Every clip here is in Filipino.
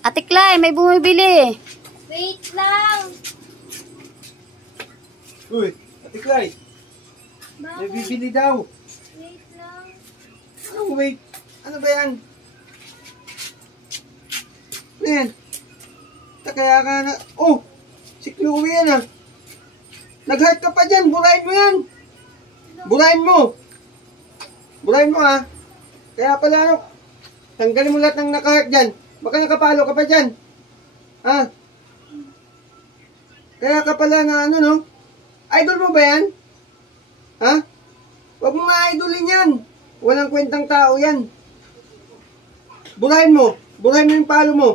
Ate Clay, may bumibili. Wait lang. Uy, Ate Clay. May Bakit? bibili daw. Wait lang. Anong wait? Ano ba yan? Ano yan? Kaya ka na... Oh! Si Chloe yan ah. Nag-heart ka pa dyan. Burahin mo yan. Burahin mo. Burahin mo ah. Kaya pala ano. Tanggalin mo lahat ng naka-heart dyan. Baka nakapalo ka pa dyan. Ha? Kaya ka pala na ano no? Idol mo ba yan? Ha? Huwag mo nga idolin yan. Walang kwentang tao yan. Burahin mo. Burahin mo yung palo mo.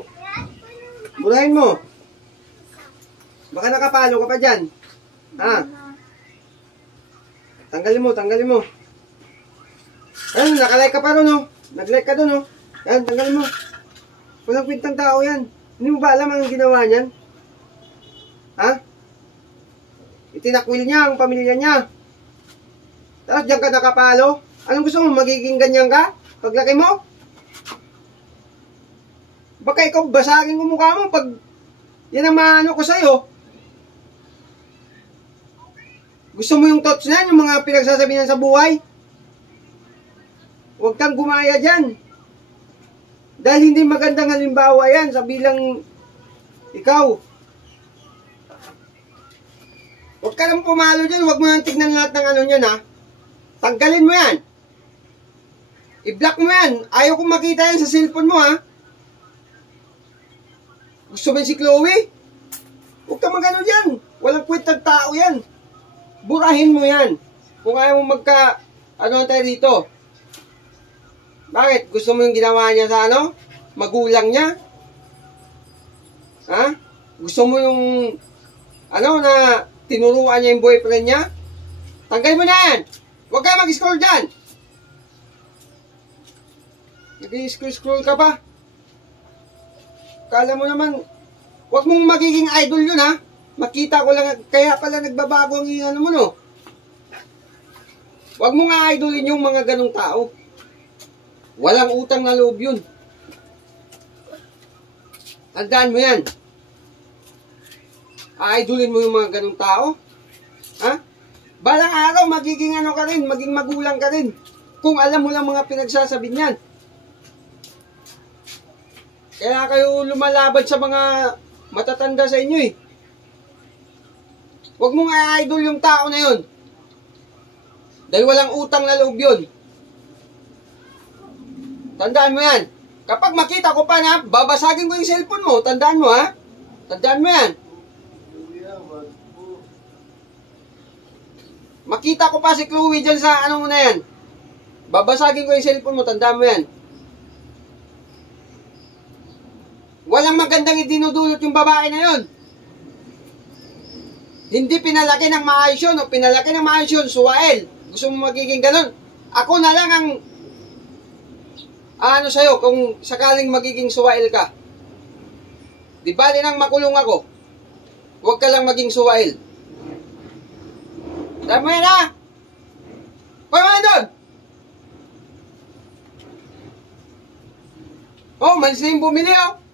Burahin mo. Baka nakapalo ka pa dyan. Ha? Tanggalin mo, tanggalin mo. Ayun, nakalike ka pa ron, no? Nag-like ka doon, no? Yan, tanggalin mo. Walang kwentang tao yan. Hindi mo ba alam ang ginawa niyan? Ha? Itinakwil niya ang pamilya niya. Tapos diyan ka nakapalo. Anong gusto mo? Magiging ganyan ka? Paglaki mo? Baka ikaw basagin ko mukha mo pag yan ang maano ko sa'yo. Gusto mo yung thoughts na yan, yung mga pinagsasabi niyan sa buhay? Huwag kang gumaya dyan. Dahil hindi magandang halimbawa yan sa bilang ikaw. Huwag ka lang pumalo dyan, huwag mo nang tignan lahat ng ano niyan ha. Tanggalin mo yan. I-block mo yan. Ayaw kong makita yan sa cellphone mo ha. Gusto mo si Chloe? Huwag ka magano dyan. Walang kwentang tao yan. Burahin mo yan. Kung ayaw mo ano tayo dito. Bakit? Gusto mo yung ginawa niya sa ano? Magulang niya? Ha? Gusto mo yung ano na tinuruan niya yung boyfriend niya? Tanggal mo na yan. Huwag ka mag-scroll dyan. Nag-scroll ka pa. Kala mo naman, huwag mong magiging idol yun ha. Makita ko lang, kaya pala nagbabago ang ano mo no. Huwag mo nga idolin yung mga ganong tao. Walang utang na loob yun. Tandaan mo yan. Idolin mo yung mga ganong tao. Ha? Balang araw, magiging ano ka rin, maging magulang ka rin. Kung alam mo lang mga pinagsasabi niyan. Kaya kayo lumalaban sa mga matatanda sa inyo eh. Huwag mong i-idol yung tao na yun. Dahil walang utang na loob yun. Tandaan mo yan. Kapag makita ko pa na, babasagin ko yung cellphone mo. Tandaan mo ha. Tandaan mo yan. Makita ko pa si Chloe dyan sa ano mo na yan. Babasagin ko yung cellphone mo. Tandaan mo yan. Walang magandang idinudulot yung babae na yon. Hindi pinalaki ng maayos yun o pinalaki ng maayos yun, suwael. Gusto mo magiging ganun? Ako na lang ang ano sa'yo kung sakaling magiging suwael ka. Di bali nang makulong ako. Huwag ka lang maging suwael. Tama yan ha? Pamahan doon! Oh, malis na yung bumili oh.